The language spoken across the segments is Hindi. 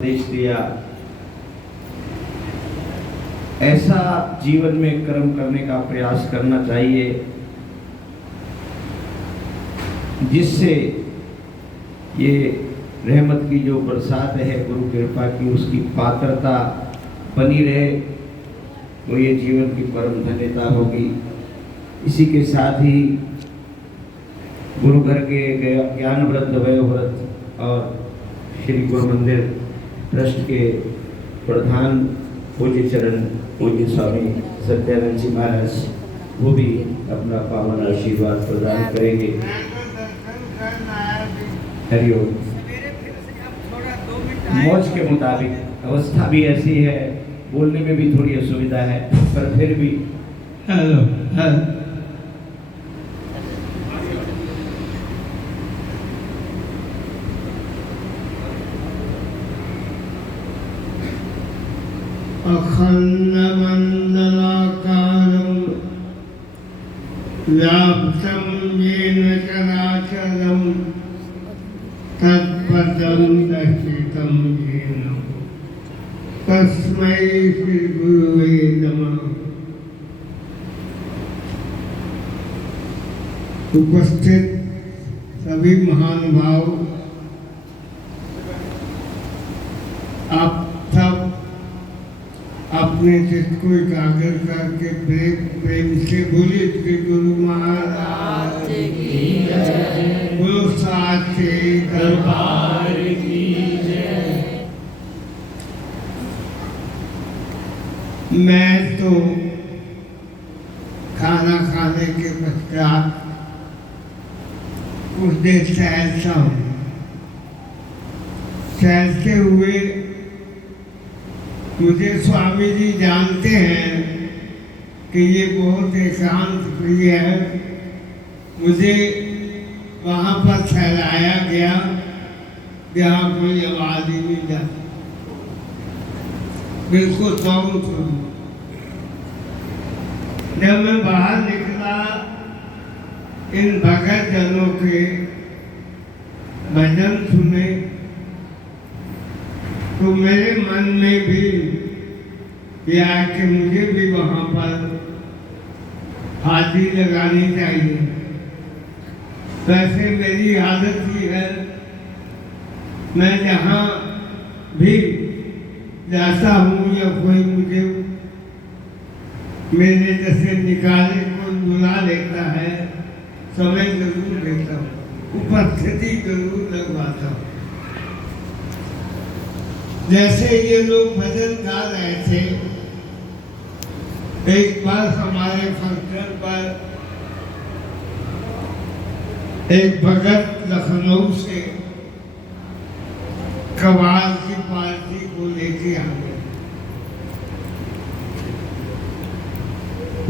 उपदेश दिया, ऐसा जीवन में कर्म करने का प्रयास करना चाहिए जिससे ये रहमत की जो बरसात है गुरु कृपा की, उसकी पात्रता बनी रहे, तो ये जीवन की परम धन्यता होगी। इसी के साथ ही गुरु घर के ज्ञान व्रत, वय व्रत और श्री गुरु मंदिर ट्रस्ट के प्रधान पूज्य चरण पूज्य स्वामी सत्यानंद जी महाराज, वो भी अपना पावन आशीर्वाद प्रदान करेंगे। हरिओम। मौज के मुताबिक अवस्था भी ऐसी है, बोलने में भी थोड़ी असुविधा है, पर फिर भी हेलो अखंड मंडलाकारं व्याप्तं येन चराचरं तत्पदं दर्शितं येन तस्मै श्री गुरुवे नमः। उपस्थित सभी महानुभाव, आप सब अपने चित्त को एकाग्र करके प्रेम से बोलिए श्री गुरु महाराज की जय, गुरु साचे दरबार की जय। मैं तो खाना खाने के पश्चात कुछ देर टहलता हूँ। टहलते हुए मुझे स्वामी जी जानते हैं कि ये बहुत एकांत प्रिय है। मुझे वहाँ पर ठहराया गया जहाँ कोई आवाज़ ही नहीं जाती, बिल्कुल शांत हूँ। जब मैं बाहर निकला, इन भगत जनों के भजन सुने तो मेरे मन में भी यह कि मुझे भी वहाँ पर हाजिरी लगानी चाहिए। वैसे मेरी आदत ही है, मैं जहाँ भी जाता हूँ या कोई मुझे मेरे जैसे निकाले कोई बुला लेता है, समय जरूर लेता हूँ, उपस्थिति जरूर लगवाता हूँ। जैसे ये लोग भजन गा रहे थे, एक बार हमारे फंक्शन पर एक भगत लखनऊ से कव्वाल की पार्टी को लेके आ गए।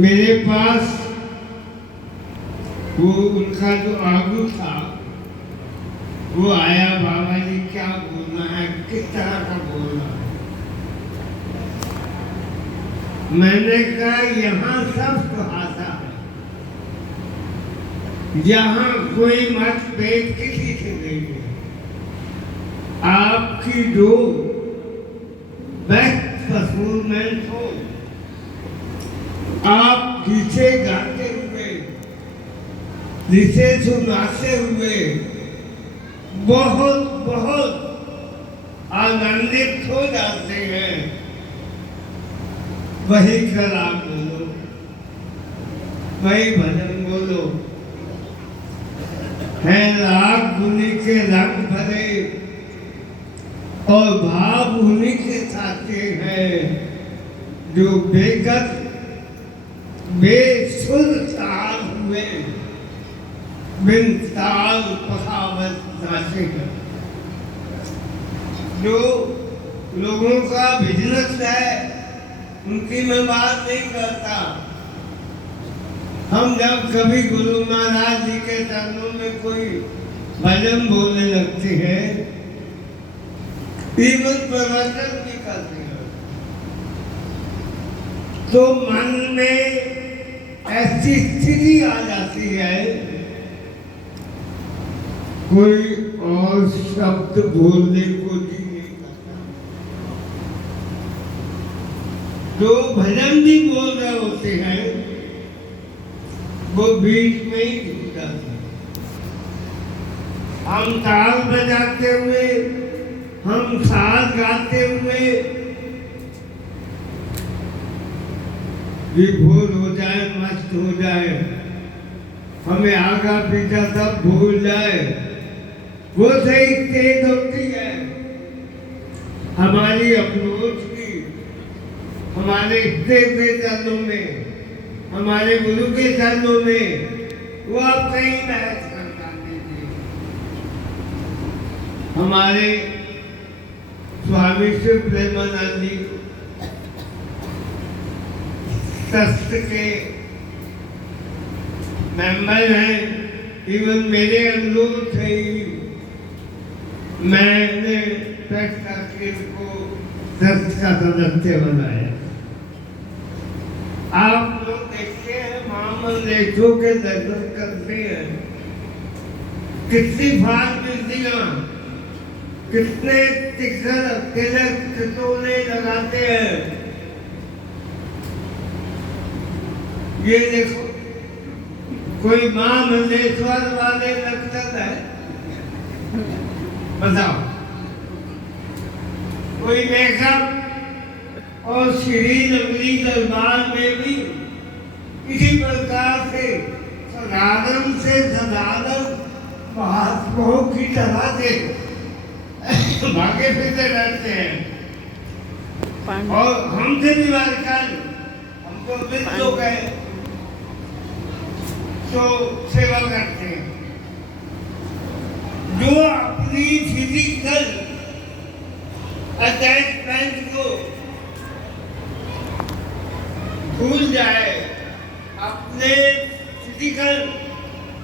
मेरे पास वो उनका जो आगू था वो आया, बाबा जी क्या बोलना है, किस तरह का बोलना है। मैंने कहा यहाँ सब सुहाता है, यहाँ कोई मतभेद किसी से नहीं है। आपकी जो बेस्ट परफॉर्मेंस हो, आप जिसे गाते हुए, जिसे सुनाते हुए बहुत बहुत आनंदित हो जाते हैं, वही कलाम बोलो, वही भजन बोलो। है राग उन्हीं के रंग भरे और भाव उन्हीं के साथे हैं, जो बेगत बेसुर ताल हुए बिन ताल पखावत नाचे हैं। जो लोगों का बिजनेस है उनकी मैं बात नहीं करता। हम जब कभी गुरु महाराज जी के चरणों में कोई भजन बोलने लगते हैं, जीवन प्रवर्तन भी करते हैं, तो मन में ऐसी स्थिति आ जाती है, कोई और शब्द बोलने को जी नहीं करता। जो भजन भी बोल रहे होते हैं वो बीच में ही छूट जाता है। हम ताल बजाते हुए, हम साथ गाते हुए विभोर हो जाए, मस्त हो जाए, हमें आगा पीछा सब भूल जाए, वो सही तेज होती है हमारी अप्रोच की, हमारे हिस्से के चरणों में, हमारे गुरु के चरणों में। वो आप कहीं बहस करना दीजिए। हमारे स्वामी शिव प्रेमानंद जी ट्रस्ट के मेंबर हैं। इवन मेरे अनुरोध से ही मैंने ट्रस्ट करके इनको ट्रस्ट का सदस्य बनाया। आप लोग देखते हैं महामंडलेश्वर के दर्शन करते हैं, कितनी फाल बिल्डिंगां, कितने तिखर तिलक तितोले लगाते हैं। ये देखो, कोई महामंडलेश्वर वाले नक्सल है, बताओ। कोई मेकअप और श्री नगरी दरबार में भी इसी प्रकार से साधारण महात्माओं की तरह से भागे फिरते रहते हैं। और हमसे भी वारकार, हम तो वृद्ध हो गए तो सेवा करते हैं। जो अपनी फिजिकल अटैचमेंट को भूल जाए, अपने फिजिकल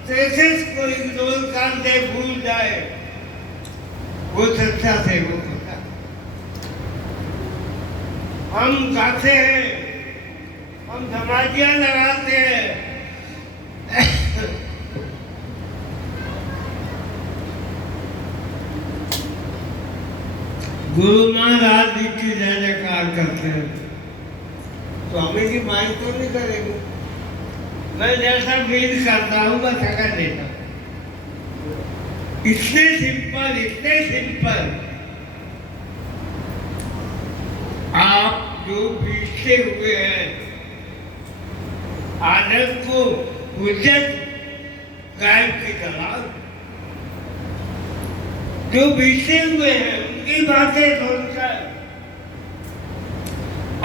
ट्रेसेस को इग्नोर कर दे, भूल जाए, वो सच्चा सेवक होता है। हम गाते हैं, हम समाजियां लगाते हैं, गुरु महाराज जी की जय जयकार करते हैं। स्वामी जी माइंड तो नहीं करेंगे, मैं जैसा फील करता हूँ बस कर देता हूँ। इतने सिंपल, इतने सिंपल। आप जो बीतते हुए हैं आदत को उज्जत गायब की तरह, जो बीते हुए हैं उनकी बातें सुनकर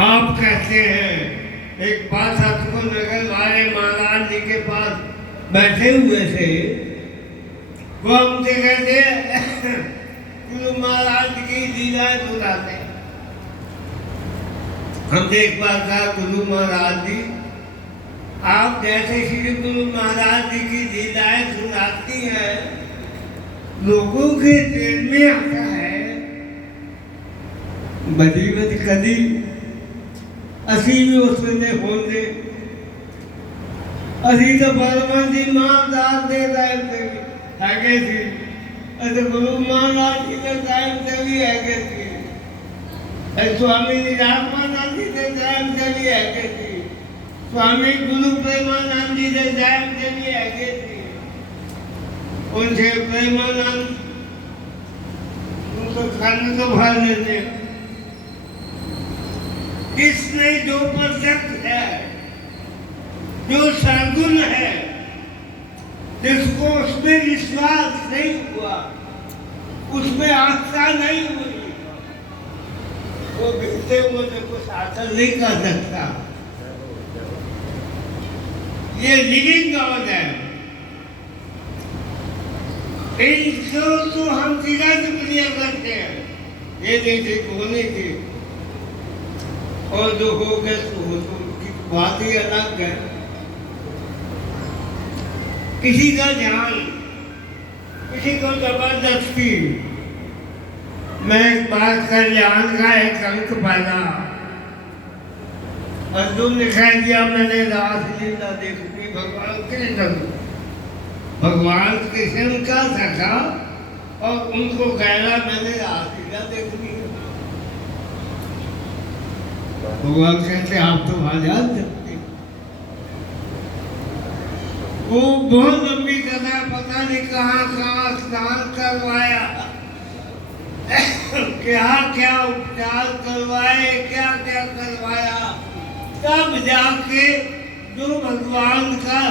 आप कहते हैं। एक बात आपको नगर वाले महाराज जी के पास बैठे हुए थे, वो हमसे कहते गुरु महाराज की लीलाएं सुनाते। हमने एक बार कहा, गुरु महाराज जी आप जैसे श्री गुरु महाराज जी की लीलाएं सुनाती हैं, लोगों के दिल में आता है बदीवत कदी असी भी उसने होंगे, असी तो बलवंत जी महादास दे टाइम से है थी, अरे गुरु महाराज जी के टाइम से भी है थी, स्वामी निरात्मानंद जी के टाइम से भी है थी, स्वामी गुरु प्रेमानंद जी के टाइम से भी है थी। उनसे प्रेमानंद उनको खाने तो भर लेते। इसमें जो प्रत्यक्ष है, जो सरगुण है, जिसको उसमें विश्वास नहीं हुआ, उसमें आस्था नहीं हुई, वो गिरते हुए से कुछ हासिल नहीं कर सकता। ये लिविंग गॉड है। इनको तो हम सीधा शुक्रिया करते हैं, ये नहीं थी होने की, और जो हो गए तो उनकी बात ही अलग है। किसी का ध्यान, किसी को जबरदस्ती। मैं एक बात कल्याण का एक अंक पढ़ा, अर्जुन ने कह दिया मैंने रासलीला देखी, भगवान कृष्ण, भगवान कृष्ण का सखा, और उनको कहना मैंने रासलीला देखनी। भगवान कहते आप तो वहां जा सकते। वो बहुत लंबी कथा, पता नहीं कहाँ कहाँ स्नान करवाया, क्या क्या उपचार करवाए, क्या क्या करवाया, तब जाके जो भगवान का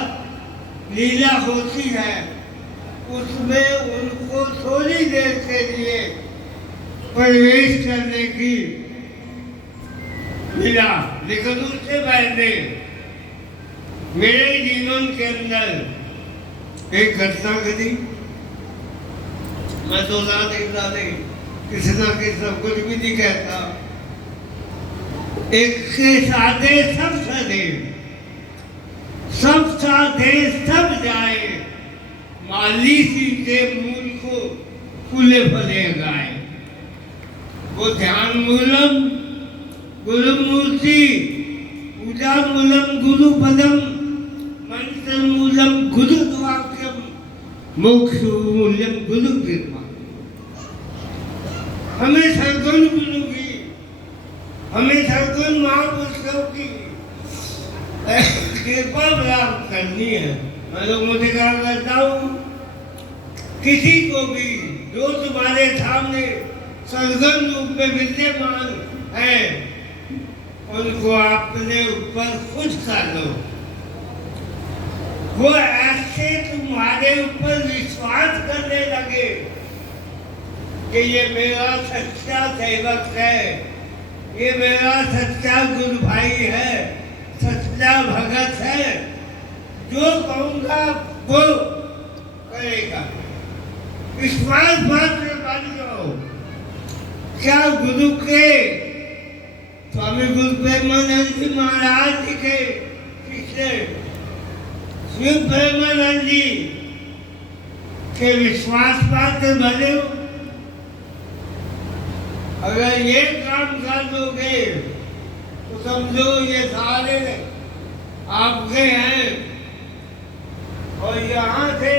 लीला होती है उसमें उनको थोड़ी देर के लिए प्रवेश करने की मिला। लेकिन उससे पहले मेरे जीवन के अंदर एक घटना घटी। मैं तो नहीं किसी ना किसी सब कुछ भी नहीं कहता। एक के साधे सब सदे, सब साधे सब जाए, माली सी के मूल को फूले फले गाए। वो ध्यान मूलम गुरु मूर्ति, पूजा मूलम गुरु पदम, मंत्र मूलम गुरु वाक्यम, मोक्ष मूल्यम गुरु कृपा। हमें सद्गुण गुरु की, हमें सद्गुण महापुरुषों की कृपा प्राप्त करनी है। मैं लोगों से कहा करता हूँ, किसी को भी जो तुम्हारे सामने सद्गुण रूप में विद्यमान है उनको अपने ऊपर खुश कर लो। वो ऐसे तुम्हारे ऊपर विश्वास करने लगे कि ये मेरा सच्चा सेवक है, ये मेरा सच्चा गुरु भाई है, सच्चा भगत है, जो कहूँगा वो करेगा। विश्वास मात्र बन जाओ। क्या गुरु के स्वामी गुरु प्रेमानंद जी महाराज जी के शिष्य शिव प्रेमानंद जी के विश्वास पात्र बने हो। अगर ये काम कर दोगे तो समझो ये सारे आपके हैं। और यहाँ से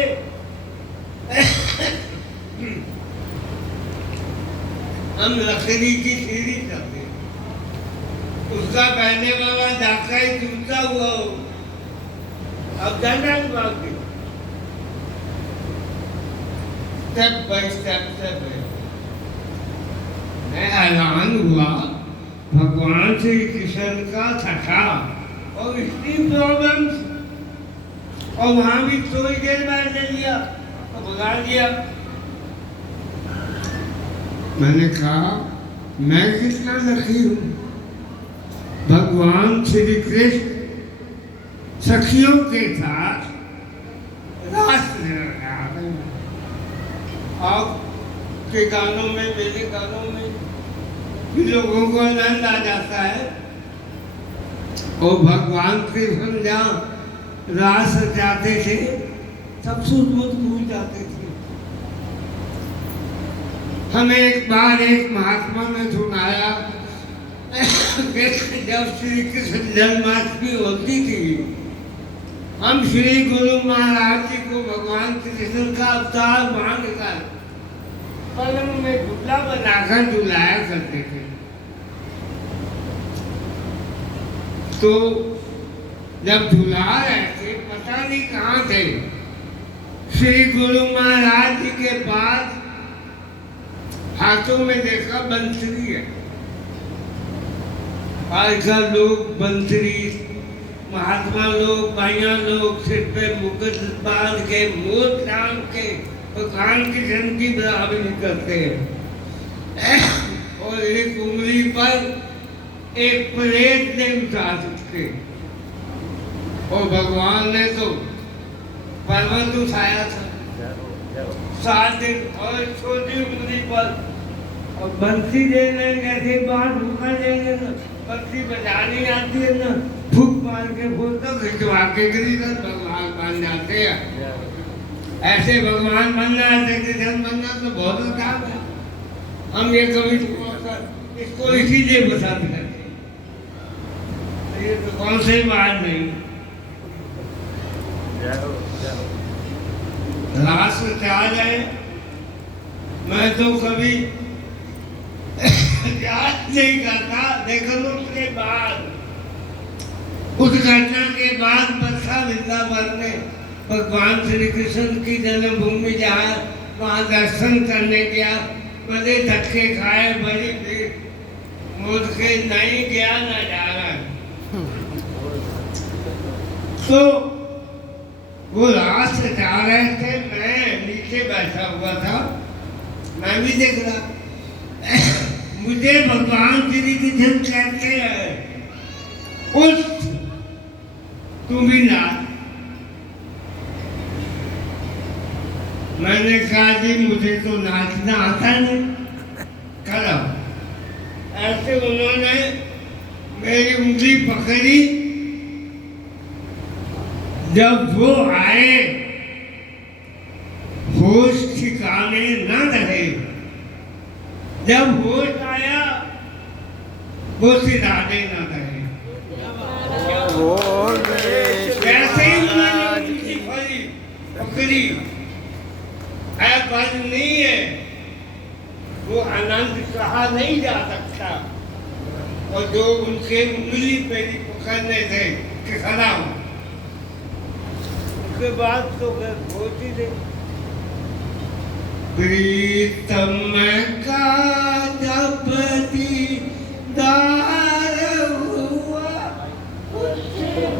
हम लकड़ी की सीढ़ी चलते, उसका पहले वाला धाका ही टूटा हुआ हो, अब दंडान बाकी स्टेप बाय स्टेप मैं हैरान हुआ। भगवान श्री कृष्ण का छठा और इसकी प्रॉब्लम्स, और वहां भी थोड़ी देर बैठ लिया और भगा दिया। मैंने कहा मैं कितना लकी हूँ, भगवान श्री कृष्ण सखियों के साथ रास आपके गानों में, मेरे गानों में भी लोगों को आनंद आ जाता है। और भगवान कृष्ण जहाँ रास जाते थे सब सुध-बुध भूल जाते थे। हमें एक बार एक महात्मा ने सुनाया जब श्री कृष्ण जन्माष्टमी होती थी, हम श्री गुरु महाराज जी को भगवान कृष्ण का अवतार मानकर पलंग में झूला बनाकर झुलाया करते थे। तो जब झुला रहे थे, पता नहीं कहाँ थे, श्री गुरु महाराज जी के पास हाथों में देखा बंसरी है। आजकल लोग बंसरी, महात्मा लोग, भाइया लोग सिर पे मुकुट बांध के, मोर टांग के भगवान कृष्ण की बराबरी करते हैं। और एक उंगली पर एक प्लेट ने उठा सकते, और भगवान ने तो पर्वत उठाया था 7 दिन, और छोटी उंगली पर और बंसी देने कैसे बाहर भूखा देंगे ना, बंसी बजानी आती है ना, फूक मार के फोटो खिंचवा के गिरीधर भगवान बन जाते हैं। ऐसे भगवान बनना, ऐसे कृष्ण बनना तो बहुत काम है। हम ये कभी इसको इसीलिए पसंद करते हैं, ये तो कौन सी बात नहीं। रास चाह जाए, मैं तो कभी याद नहीं करता। लेकिन उसके बाद, उस घटना के बाद बसा वृंदावन में भगवान श्री कृष्ण की जन्मभूमि जहाँ वहाँ दर्शन करने गया, बड़े धक्के खाए, बड़ी भीड़, मुझके नहीं गया न जा रहा। तो वो रास्ते जा रहे थे, मैं नीचे बैठा हुआ था, मैं भी देख रहा। मुझे भगवान श्री कृष्ण कहते हैं, उस तू भी नाच। मैंने कहा जी मुझे तो नाचना आता नहीं, करो। ऐसे उन्होंने मेरी उंगली पकड़ी। जब वो आए, होश ठिकाने न रहे। जब होश आया, वो सिधाने न रहे। कैसे ही उन्होंने उनकी फली पकड़ी, बल नहीं है, वो आनंद कहा नहीं जा सकता। और जो उनके उंगली पे भी पकड़ने थे कि खड़ा हूं, उसके बाद तो बहुत ही दे। प्रीतम का जब दीदार हुआ,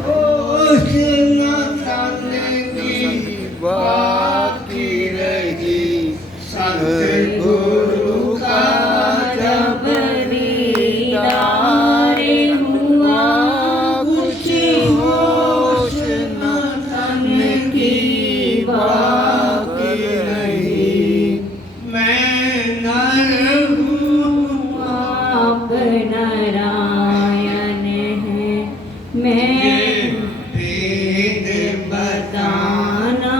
होश न जाने की बाकी रही। सतगुरु का जब दीदार हुआ, कुछ होश न जाने की बाकी रही। मैं नर हूँ, आप नारायण हैं, मैं वेद बताना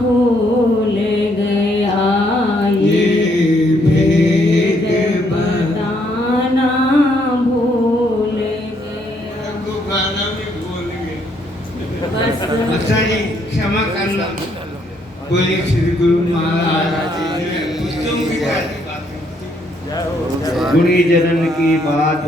भूल गया। ये वेद बताना भूल गया। तो गाना भी भूल गए। बस अच्छा जी, क्षमा करना। बोले श्री गुरु महाराज जी ने पुस्तकों की बातें। गुणी जनन की बात